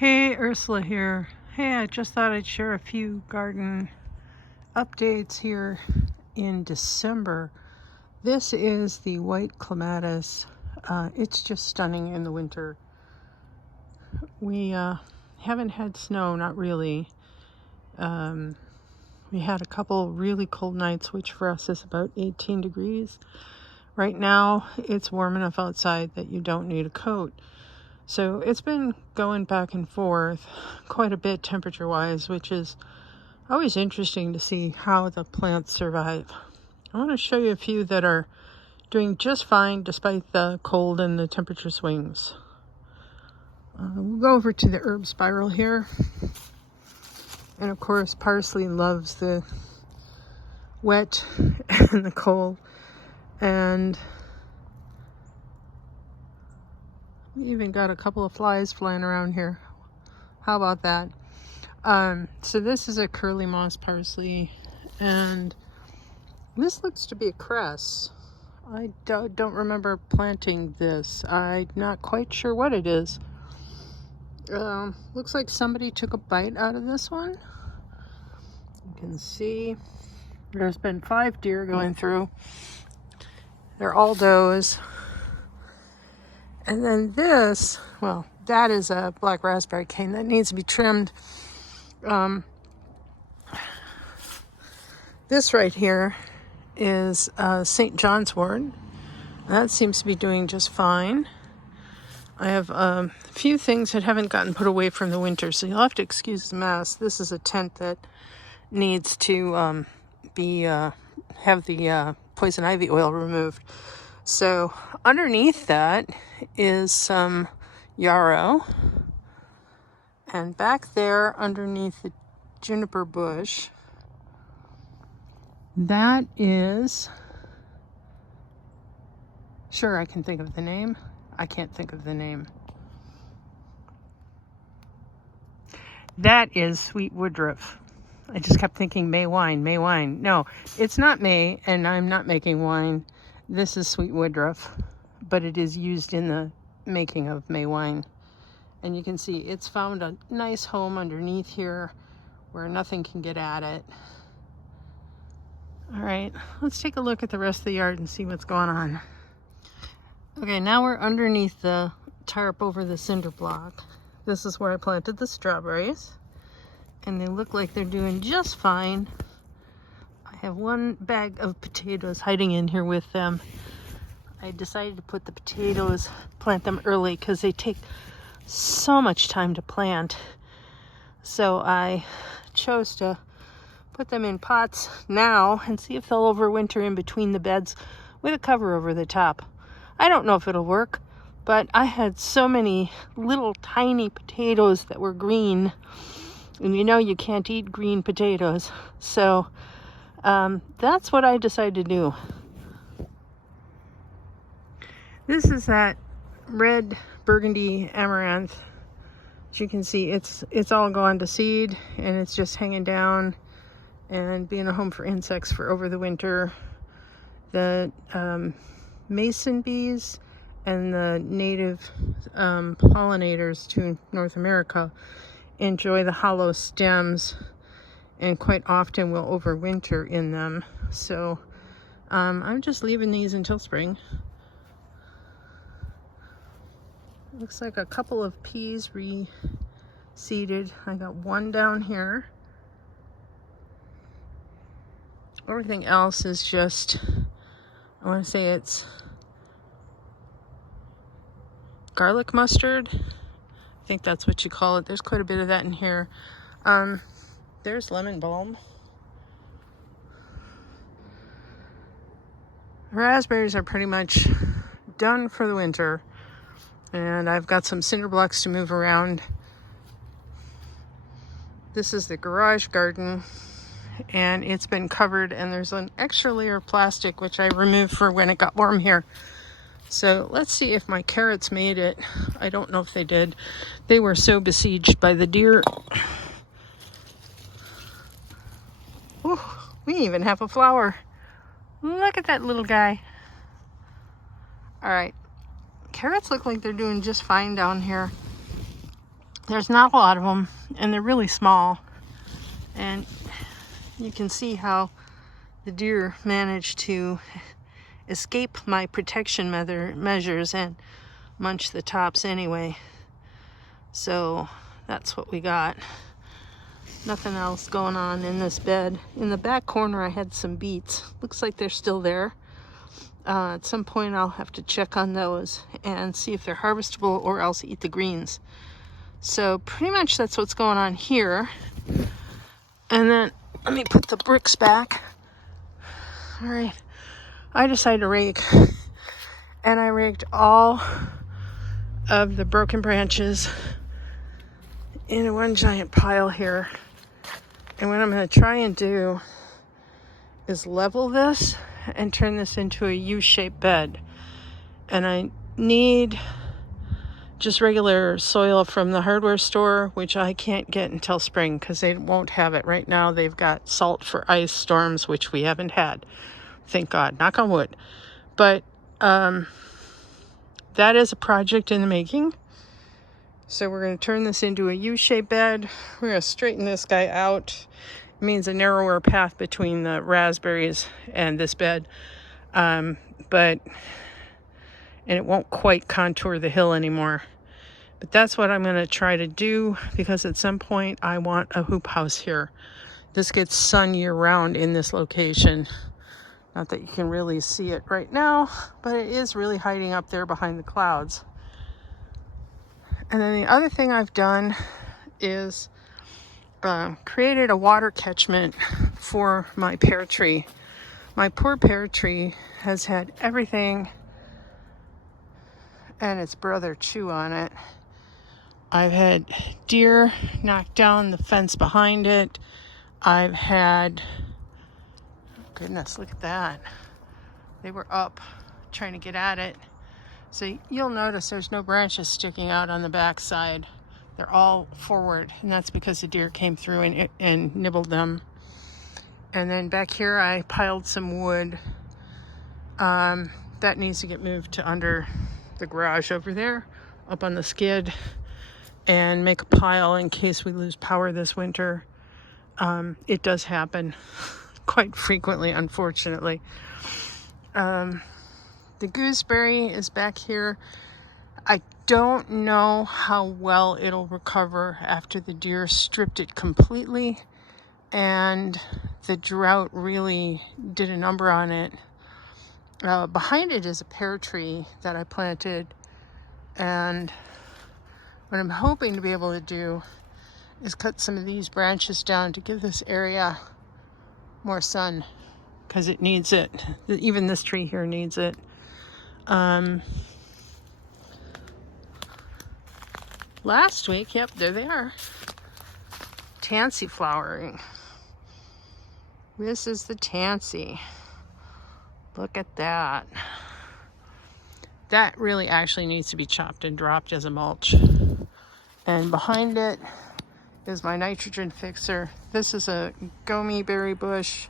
Hey, Ursula here. Hey, I just thought I'd share a few garden updates here in December. This is the white clematis. It's just stunning in the winter. We haven't had snow, not really. We had a couple really cold nights, which for us is about 18 degrees. Right now, it's warm enough outside that you don't need a coat. So it's been going back and forth quite a bit temperature-wise, which is always interesting to see how the plants survive. I want to show you a few that are doing just fine despite the cold and the temperature swings. We'll go over to the herb spiral here. And of course, parsley loves the wet and the cold. And we even got a couple of flies flying around here. How about that? So this is a curly moss parsley, and this looks to be a cress. I don't remember planting this. I'm not quite sure what it is. Looks like somebody took a bite out of this one. You can see there's been 5 deer going through. They're all does. And then this, well, that is a black raspberry cane that needs to be trimmed. This right here is St. John's wort. That seems to be doing just fine. I have a few things that haven't gotten put away from the winter, so you'll have to excuse the mess. This is a tent that needs to have the poison ivy oil removed. So underneath that is some yarrow, and back there underneath the juniper bush, that is, sure, I can think of the name. I can't think of the name. That is sweet woodruff. I just kept thinking May wine, May wine. No, it's not May, and I'm not making wine. This is sweet woodruff, but it is used in the making of May wine. And you can see it's found a nice home underneath here where nothing can get at it. All right, let's take a look at the rest of the yard and see what's going on. Okay, now we're underneath the tarp over the cinder block. This is where I planted the strawberries, and they look like they're doing just fine. I have one bag of potatoes hiding in here with them. I decided to put the potatoes, plant them early because they take so much time to plant. So I chose to put them in pots now and see if they'll overwinter in between the beds with a cover over the top. I don't know if it'll work, but I had so many little tiny potatoes that were green, and you know you can't eat green potatoes. So that's what I decided to do. This is that red burgundy amaranth. As you can see, it's all gone to seed, and it's just hanging down and being a home for insects for over the winter. The mason bees and the native pollinators to North America enjoy the hollow stems and quite often will overwinter in them. So I'm just leaving these until spring. Looks like a couple of peas reseeded. I got one down here. Everything else is just, I want to say it's garlic mustard. I think that's what you call it. There's quite a bit of that in here. There's lemon balm. Raspberries are pretty much done for the winter. And I've got some cinder blocks to move around. This is the garage garden, and it's been covered, and there's an extra layer of plastic which I removed for when it got warm here. So let's see if my carrots made it. I don't know if they did. They were so besieged by the deer. Ooh, we even have a flower. Look at that little guy. All right. Carrots look like they're doing just fine down here. There's not a lot of them, and they're really small. And you can see how the deer managed to escape my protection measures and munch the tops anyway. So that's what we got. Nothing else going on in this bed. In the back corner I had some beets. Looks like they're still there. At some point I'll have to check on those and see if they're harvestable or else eat the greens. So pretty much that's what's going on here. And then let me put the bricks back. All right, I decided to rake, and I raked all of the broken branches into one giant pile here. And what I'm going to try and do is level this and turn this into a U-shaped bed. And I need just regular soil from the hardware store, which I can't get until spring because they won't have it. Right now they've got salt for ice storms, which we haven't had. Thank God, knock on wood. But that is a project in the making. So we're going to turn this into a U-shaped bed. We're going to straighten this guy out. It means a narrower path between the raspberries and this bed. And it won't quite contour the hill anymore. But that's what I'm going to try to do, because at some point I want a hoop house here. This gets sun year-round in this location. Not that you can really see it right now, but it is really hiding up there behind the clouds. And then the other thing I've done is created a water catchment for my pear tree. My poor pear tree has had everything and its brother chew on it. I've had deer knock down the fence behind it. I've had, goodness, look at that. They were up trying to get at it. So you'll notice there's no branches sticking out on the back side. They're all forward, and that's because the deer came through and nibbled them. And then back here I piled some wood. That needs to get moved to under the garage over there, up on the skid, and make a pile in case we lose power this winter. It does happen quite frequently, unfortunately. The gooseberry is back here. I don't know how well it'll recover after the deer stripped it completely and the drought really did a number on it. Behind it is a pear tree that I planted, and what I'm hoping to be able to do is cut some of these branches down to give this area more sun, because it needs it. Even this tree here needs it. Last week, yep, there they are. Tansy flowering. This is the tansy. Look at that. That really actually needs to be chopped and dropped as a mulch. And behind it is my nitrogen fixer. This is a gomi berry bush.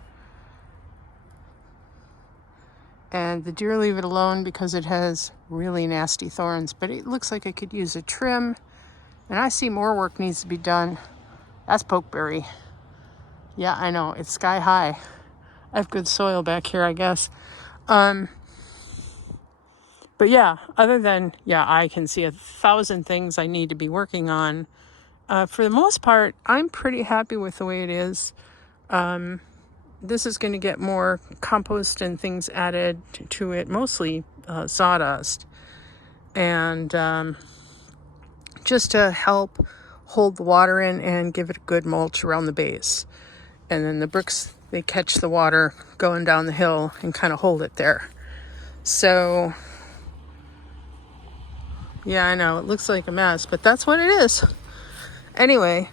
And the deer leave it alone because it has really nasty thorns. But it looks like I could use a trim. And I see more work needs to be done. That's pokeberry. Yeah, I know, it's sky high. I have good soil back here, I guess. But yeah, other than, yeah, I can see 1,000 things I need to be working on. For the most part, I'm pretty happy with the way it is. This is going to get more compost and things added to it, mostly sawdust. And just to help hold the water in and give it a good mulch around the base. And then the bricks, they catch the water going down the hill and kind of hold it there. So, yeah, I know, it looks like a mess, but that's what it is. Anyway,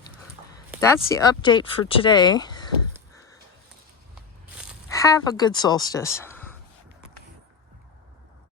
that's the update for today. Have a good solstice.